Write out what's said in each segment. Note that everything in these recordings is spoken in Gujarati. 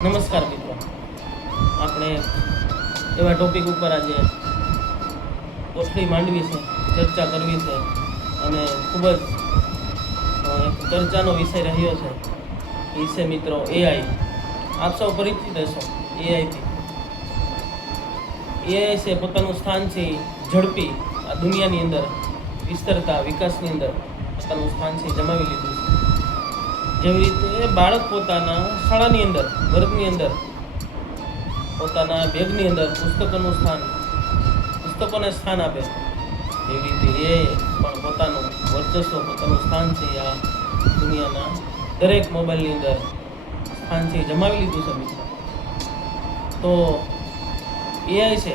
નમસ્કાર મિત્રો, આપણે એવા ટોપિક ઉપર આજે કોથળી માંડવી છે, ચર્ચા કરવી છે અને ખૂબ જ એક ચર્ચાનો વિષય રહ્યો છે. એ છે મિત્રો એઆઈ. આપ સૌ પરિચિત હશો એઆઈથી. એઆઈ છે પોતાનું સ્થાન છે ઝડપી આ દુનિયાની અંદર વિસ્તરતા વિકાસની અંદર પોતાનું સ્થાન છે જમાવી લીધું છે. જેવી રીતે બાળક પોતાના શાળાની અંદર વર્ગની અંદર પોતાના બેગની અંદર પુસ્તકોને સ્થાન આપે, એવી રીતે એ પણ પોતાનું વર્ચસ્વ પોતાનું સ્થાન છે આ દુનિયાના દરેક મોબાઈલની અંદર સ્થાન છે જમાવી લીધું છે મિત્રો. તો એઆઈ છે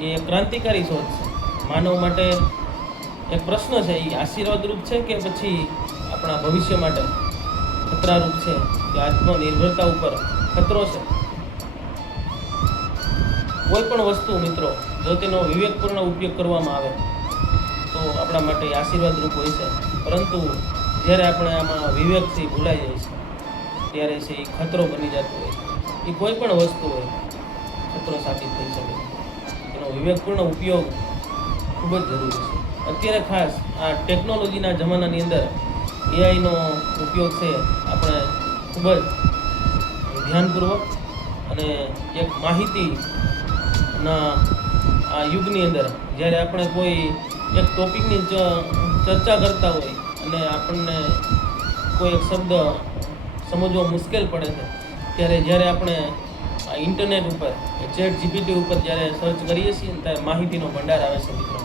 એ ક્રાંતિકારી શોધ છે. માનવ માટે એક પ્રશ્ન છે, એ આશીર્વાદરૂપ છે કે પછી આપણા ભવિષ્ય માટે ખતરારૂપ છે, કે આત્મનિર્ભરતા ઉપર ખતરો છે. કોઈ પણ વસ્તુ મિત્રો જો તેનો વિવેકપૂર્ણ ઉપયોગ કરવામાં આવે તો આપણા માટે આશીર્વાદરૂપ હોય છે, પરંતુ જ્યારે આપણે આમાં વિવેકથી ભૂલાઈ જાય છે ત્યારે છે એ ખતરો બની જતો હોય છે. એ કોઈ પણ વસ્તુ હોય ખતરો સાબિત થઈ શકે. એનો વિવેકપૂર્ણ ઉપયોગ ખૂબ જ જરૂરી છે. અત્યારે ખાસ આ ટેકનોલોજીના જમાનાની અંદર એઆઈનો ઉપયોગ છે આપણે ખૂબ જ ધ્યાનપૂર્વક અને એક માહિતીના આ યુગની અંદર જ્યારે આપણે કોઈ એક ટોપિકની ચર્ચા કરતા હોય અને આપણને કોઈ એક શબ્દ સમજવો મુશ્કેલ પડે છે, જ્યારે આપણે આ ઇન્ટરનેટ ઉપર ચેટ જીપીટી ઉપર જ્યારે સર્ચ કરીએ છીએ ને ત્યારે માહિતીનો ભંડાર આવે છે મિત્રો.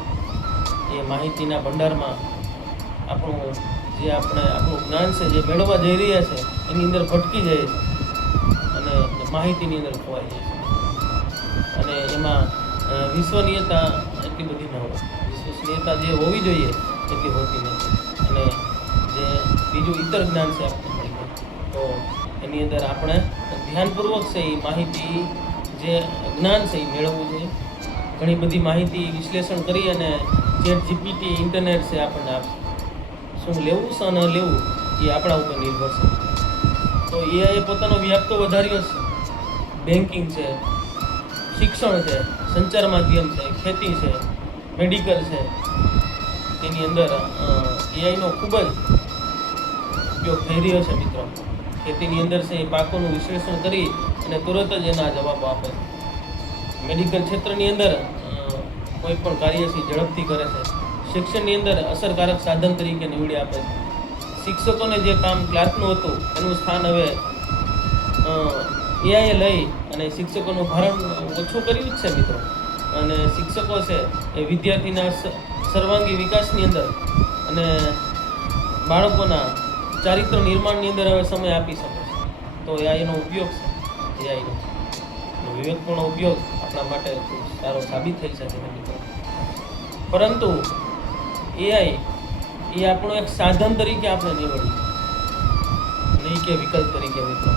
એ માહિતીના ભંડારમાં આપણું જ્ઞાન છે જે મેળવવા જઈ રહ્યા છે એની અંદર ભટકી જાય છે અને માહિતીની અંદર ખોવાઈ જાય છે. અને એમાં વિશ્વનીયતા એટલી બધી ન હોય, વિશ્વસનીયતા જે હોવી જોઈએ એટલી હોતી નથી. અને જે બીજું ઇતર જ્ઞાન છે આપણે મળી ગયું તો એની અંદર આપણે ધ્યાનપૂર્વક છે એ માહિતી જે જ્ઞાન છે એ મેળવવું જોઈએ. ઘણી બધી માહિતી વિશ્લેષણ કરી અને ચેટ જીપીટી ઇન્ટરનેટ છે આપણને આપશે. શું લેવું છે ન લેવું એ આપણા ઉપર નિર્ભર છે. તો એઆઈએ પોતાનો વ્યાપ તો વધાર્યો છે. બેન્કિંગ છે, શિક્ષણ છે, સંચાર માધ્યમ છે, ખેતી છે, મેડિકલ છે, તેની અંદર એઆઈનો ખૂબ જ ઉપયોગ થઈ રહ્યો છે મિત્રો. ખેતીની અંદર છે એ પાકોનું વિશ્લેષણ કરી અને તુરંત જ એના જવાબો આપે છે. મેડિકલ ક્ષેત્રની અંદર કોઈ પણ કાર્ય છે ઝડપથી કરે છે. શિક્ષણની અંદર અસરકારક સાધન તરીકે નીવડી આપે છે. શિક્ષકોને જે કામ ક્લાર્કનું હતું એનું સ્થાન હવે એઆઈએ લઈ અને શિક્ષકોનું ભારણ ઓછું કર્યું જ છે મિત્રો. અને શિક્ષકો છે એ વિદ્યાર્થીના સર્વાંગી વિકાસની અંદર અને બાળકોના ચારિત્ર નિર્માણની અંદર હવે સમય આપી શકે છે. તો એઆઈનો ઉપયોગ છે, એઆઈનો વિવેકપૂર્ણ ઉપયોગ આપણા માટે ખૂબ સારો સાબિત થઈ શકે છે મિત્રો. પરંતુ એઆઈ એ આપણું એક સાધન તરીકે આપણે નીવડીએ, નહીં કે વિકલ્પ તરીકે મિત્રો.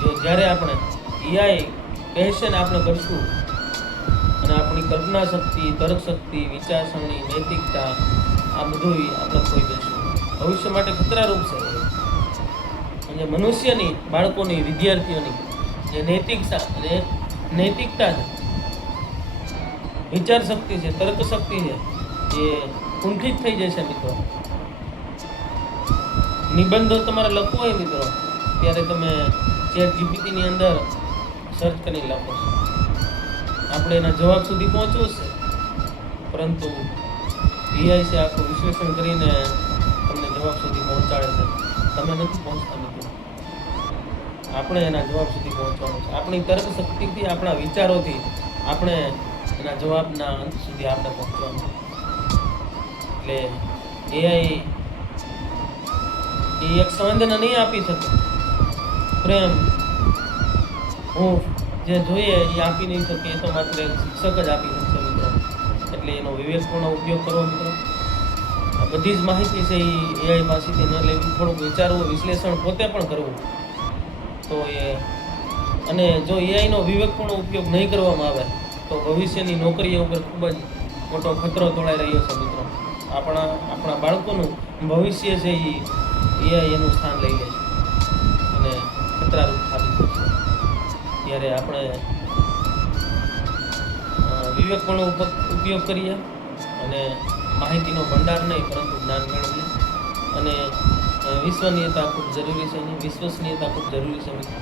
જો જ્યારે આપણે એઆઈ કહેશે ને આપણે કરશું અને આપણી કલ્પના શક્તિ, તર્ક શક્તિ, વિચારસરણી, નૈતિકતા આ બધું આપણે ખોઈ દઈશું. ભવિષ્ય માટે ખતરારૂપ છે. અને મનુષ્યની, બાળકોની, વિદ્યાર્થીઓની જે નૈતિકતા છે, વિચાર શક્તિ છે, તર્ક શક્તિ છે, એ કુંઠિત થઈ જશે મિત્રો. નિબંધો તમારે લખવો હોય મિત્રો ત્યારે તમે ચેટ જીપીટીની અંદર સર્ચ કરી લખો છો. આપણે એના જવાબ સુધી પહોંચવું છે, પરંતુ એઆઈ છે આખું વિશ્લેષણ કરીને તમને જવાબ સુધી પહોંચાડે છે. તમે નથી પહોંચતા મિત્રો. આપણે એના જવાબ સુધી પહોંચવાનું છે. આપણી તર્ક શક્તિથી, આપણા વિચારોથી આપણે એના જવાબના અંત સુધી આપણે પહોંચવાનું. એટલે એઆઈ એ એક સંવેદના નહીં આપી શકે. પ્રેમ, હૂંફ જે જોઈએ એ આપી નહીં શકે. એ તો માત્ર એક શિક્ષક જ આપી શકશે મિત્રો. એટલે એનો વિવેકપૂર્ણ ઉપયોગ કરવો મિત્રો. આ બધી જ માહિતી છે એ એઆઈ પાસેથી ન લેવી, થોડુંક વિચારવું, વિશ્લેષણ પોતે પણ કરવું. તો અને જો એઆઈનો વિવેકપૂર્ણ ઉપયોગ નહીં કરવામાં આવે તો ભવિષ્યની નોકરીઓ ઉપર ખૂબ જ મોટો ખતરો તોળાઈ રહ્યો છે મિત્રો. આપણા બાળકોનું ભવિષ્ય છે એ એઆઈ એનું સ્થાન લઈ લે છે અને ખતરારૂપ સાબિત થશે. ત્યારે આપણે વિવેકપૂર્ણ ઉપયોગ કરીએ અને માહિતીનો ભંડાર નહીં પરંતુ જ્ઞાન મેળવીએ. અને વિશ્વનીયતા ખૂબ જરૂરી છે અને વિશ્વસનીયતા ખૂબ જરૂરી છે મિત્રો.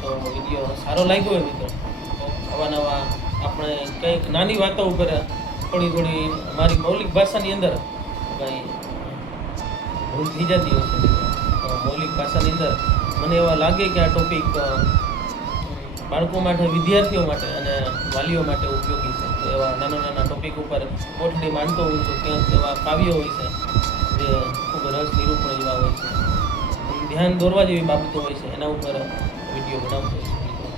તો વિડીયો સારો લાગ્યો હોય મિત્રો તો નવા આપણે કંઈક નાની વાતો ઉપર થોડી મારી મૌલિક ભાષાની અંદર કંઈ ભૂલ થઈ જતી હોય છે મિત્રો. તો મૌલિક ભાષાની અંદર મને એવા લાગે કે આ ટોપિક બાળકો માટે, વિદ્યાર્થીઓ માટે અને વાલીઓ માટે ઉપયોગી છે. તો એવા નાના ટોપિક ઉપર કોઠડી માંડતો હોઉં છું. ક્યાંક એવા કાવ્યો હોય છે જે ખૂબ રસ નિરૂપણ જેવા હોય છે, ધ્યાન દોરવા જેવી બાબતો હોય છે, એના ઉપર વિડીયો બનાવતો હોય છે મિત્રો.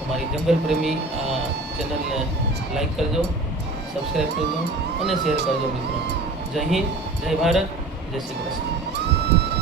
તમારી જંગલ પ્રેમી આ ચેનલને લાઈક કરજો, સબસ્ક્રાઈબ કરજો અને શેર કરજો મિત્રો. જય હિન્દ, જય ભારત, જય શ્રી કૃષ્ણ.